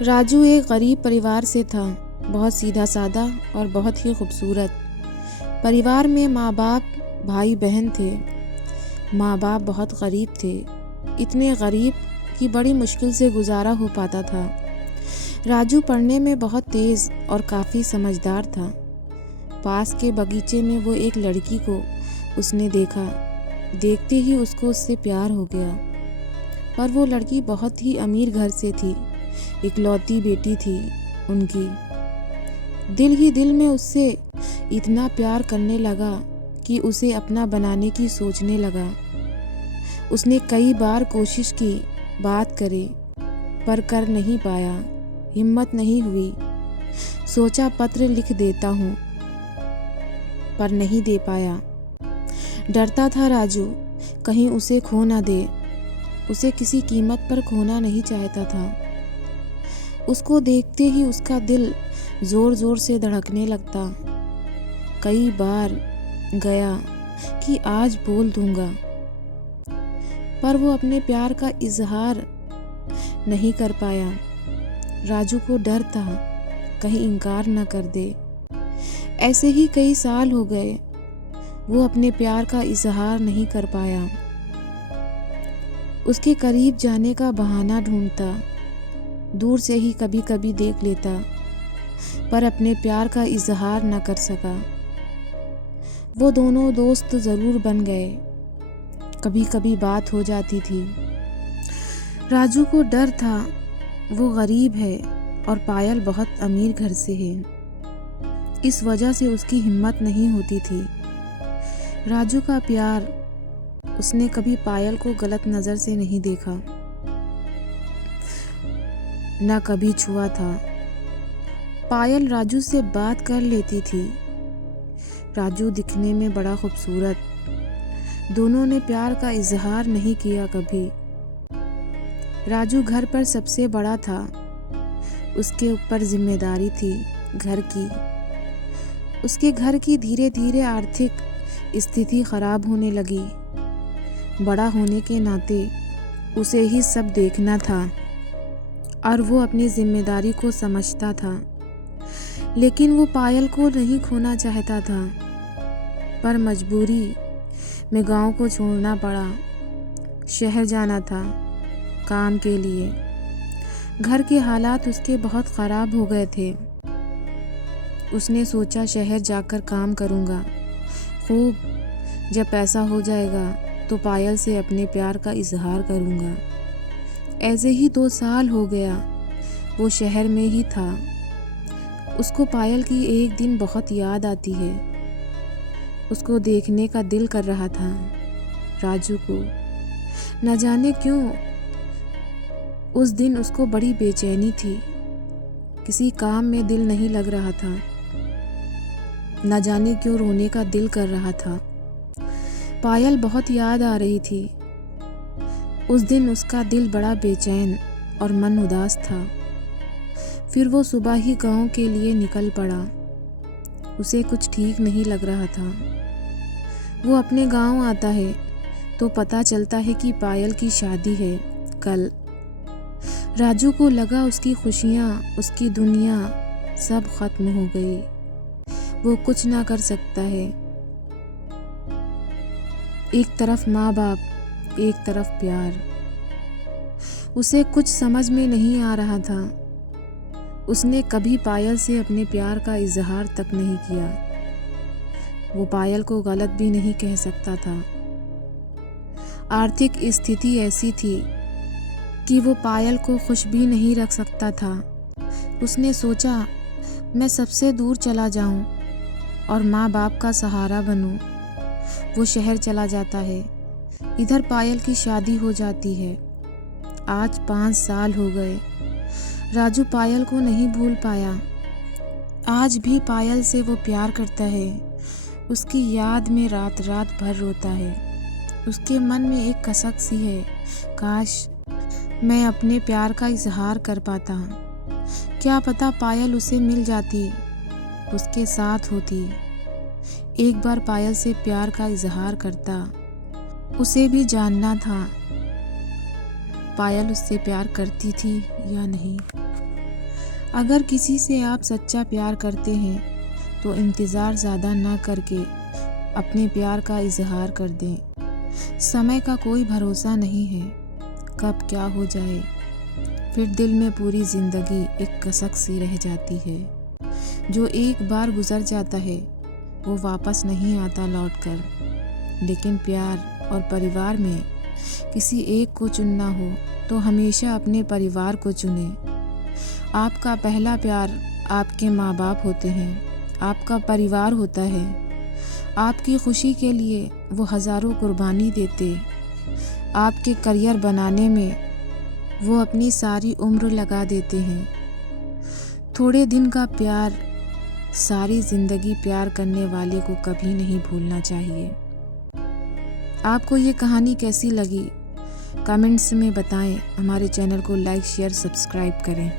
राजू एक गरीब परिवार से था, बहुत सीधा साधा और बहुत ही खूबसूरत। परिवार में माँ बाप भाई बहन थे। माँ बाप बहुत गरीब थे, इतने गरीब कि बड़ी मुश्किल से गुजारा हो पाता था। राजू पढ़ने में बहुत तेज़ और काफ़ी समझदार था। पास के बगीचे में वो एक लड़की को उसने देखा। देखते ही उसको उससे प्यार हो गया। पर वो लड़की बहुत ही अमीर घर से थी, इकलौती बेटी थी उनकी। दिल ही दिल में उससे इतना प्यार करने लगा कि उसे अपना बनाने की सोचने लगा। उसने कई बार कोशिश की बात करे, पर कर नहीं पाया, हिम्मत नहीं हुई। सोचा पत्र लिख देता हूँ, पर नहीं दे पाया। डरता था राजू, कहीं उसे खो ना दे। उसे किसी कीमत पर खोना नहीं चाहता था। उसको देखते ही उसका दिल ज़ोर ज़ोर से धड़कने लगता। कई बार गया कि आज बोल दूंगा, पर वो अपने प्यार का इजहार नहीं कर पाया। राजू को डर था कहीं इनकार न कर दे। ऐसे ही कई साल हो गए, वो अपने प्यार का इजहार नहीं कर पाया। उसके करीब जाने का बहाना ढूंढता, दूर से ही कभी कभी देख लेता, पर अपने प्यार का इजहार न कर सका। वो दोनों दोस्त ज़रूर बन गए, कभी कभी बात हो जाती थी। राजू को डर था, वो गरीब है और पायल बहुत अमीर घर से है। इस वजह से उसकी हिम्मत नहीं होती थी। राजू का प्यार उसने कभी पायल को गलत नज़र से नहीं देखा, न कभी छुआ था। पायल राजू से बात कर लेती थी। राजू दिखने में बड़ा खूबसूरत। दोनों ने प्यार का इजहार नहीं किया कभी। राजू घर पर सबसे बड़ा था। उसके ऊपर जिम्मेदारी थी घर की। उसके घर की धीरे धीरे आर्थिक स्थिति खराब होने लगी। बड़ा होने के नाते उसे ही सब देखना था और वो अपनी जिम्मेदारी को समझता था। लेकिन वो पायल को नहीं खोना चाहता था, पर मजबूरी में गांव को छोड़ना पड़ा। शहर जाना था काम के लिए। घर के हालात उसके बहुत ख़राब हो गए थे। उसने सोचा शहर जाकर काम करूँगा, खूब जब पैसा हो जाएगा तो पायल से अपने प्यार का इजहार करूँगा। ऐसे ही 2 साल हो गया, वो शहर में ही था। उसको पायल की एक दिन बहुत याद आती है। उसको देखने का दिल कर रहा था। राजू को न जाने क्यों उस दिन उसको बड़ी बेचैनी थी। किसी काम में दिल नहीं लग रहा था। न जाने क्यों रोने का दिल कर रहा था। पायल बहुत याद आ रही थी। उस दिन उसका दिल बड़ा बेचैन और मन उदास था। फिर वो सुबह ही गांव के लिए निकल पड़ा। उसे कुछ ठीक नहीं लग रहा था। वो अपने गांव आता है तो पता चलता है कि पायल की शादी है कल। राजू को लगा उसकी खुशियाँ, उसकी दुनिया सब खत्म हो गई। वो कुछ ना कर सकता है। एक तरफ माँ बाप, एक तरफ प्यार। उसे कुछ समझ में नहीं आ रहा था। उसने कभी पायल से अपने प्यार का इजहार तक नहीं किया। वो पायल को गलत भी नहीं कह सकता था। आर्थिक स्थिति ऐसी थी कि वो पायल को खुश भी नहीं रख सकता था। उसने सोचा मैं सबसे दूर चला जाऊं और माँ बाप का सहारा बनूं। वो शहर चला जाता है। इधर पायल की शादी हो जाती है। आज 5 साल हो गए। राजू पायल को नहीं भूल पाया। आज भी पायल से वो प्यार करता है। उसकी याद में रात रात भर रोता है। उसके मन में एक कसक सी है, काश मैं अपने प्यार का इजहार कर पाता। क्या पता पायल उसे मिल जाती, उसके साथ होती। एक बार पायल से प्यार का इजहार करता। उसे भी जानना था पायल उससे प्यार करती थी या नहीं। अगर किसी से आप सच्चा प्यार करते हैं तो इंतज़ार ज़्यादा ना करके अपने प्यार का इजहार कर दें। समय का कोई भरोसा नहीं है, कब क्या हो जाए। फिर दिल में पूरी ज़िंदगी एक कसक सी रह जाती है। जो एक बार गुजर जाता है वो वापस नहीं आता लौट कर। लेकिन प्यार और परिवार में किसी एक को चुनना हो तो हमेशा अपने परिवार को चुने। आपका पहला प्यार आपके माँ बाप होते हैं, आपका परिवार होता है। आपकी खुशी के लिए वो हज़ारों कुर्बानी देते, आपके करियर बनाने में वो अपनी सारी उम्र लगा देते हैं। थोड़े दिन का प्यार सारी ज़िंदगी प्यार करने वाले को कभी नहीं भूलना चाहिए। आपको ये कहानी कैसी लगी कमेंट्स में बताएं। हमारे चैनल को लाइक शेयर सब्सक्राइब करें।